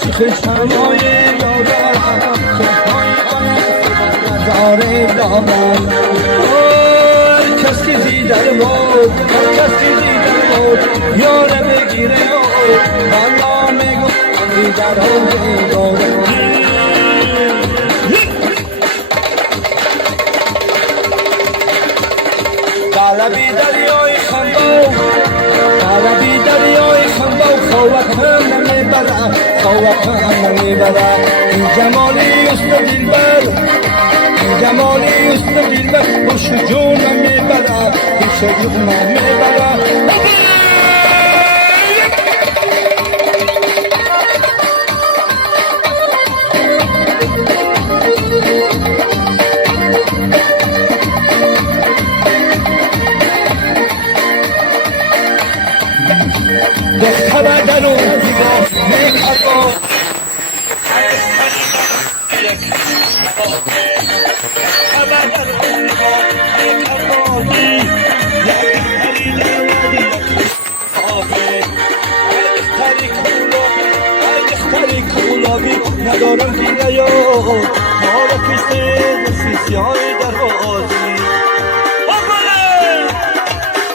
عشق شمای یادم چشمای آنم نداره دامن کس که دیدن بود کس که دیدن بود یاره بگیره والا میگو دیدن بود طلبی دریای خنبو طلبی دریای خنبو خوات هم نمیبرم خوات هم نمیبرم این جمالی است دلبر این جمالی است دلبر خوش جونم میبرم خوش جونم میبرم دختر درو دیگاه میخواه ندارم دیگه یا ما را کشته دستی های در آزی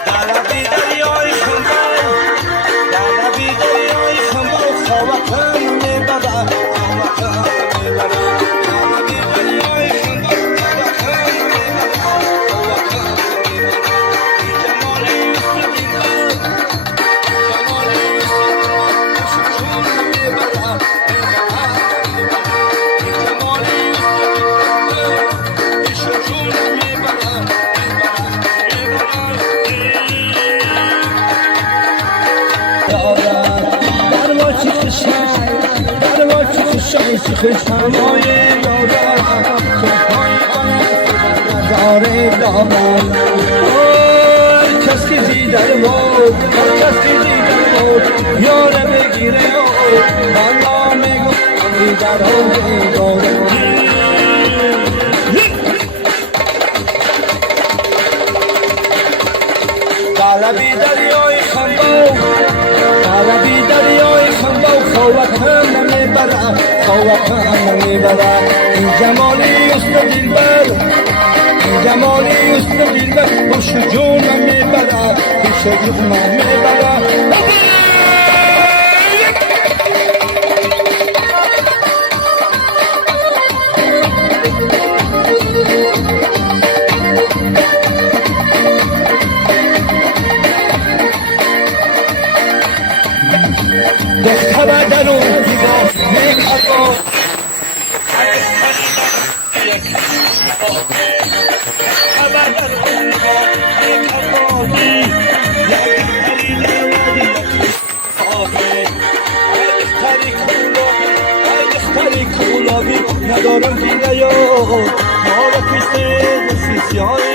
دلبی دریای خنبو دلبی دریای خنبو خوابتم میبرم خوابتم میبرم دلبی دریای خنبو خوابتم میبرم خوابتم میبرم این جمالی است دیدن جمالی است چون میبرم عشق شمای یادم چشمای آنم نداره دامن کس که دیدن بود کس که دیدن بود یاره بگیره والا میگو دیدن بود طلبی دریای خنبو طلبی دریای خنبو خوات هم نمیبرم خوات هم نمیبرم این جمالی است دلبر این جمالی است دلبر خوش جونم میبرم خوش جونم میبرم دختر درو دیگاه میخواه ندارم دیگه یا ما را کشته دستی های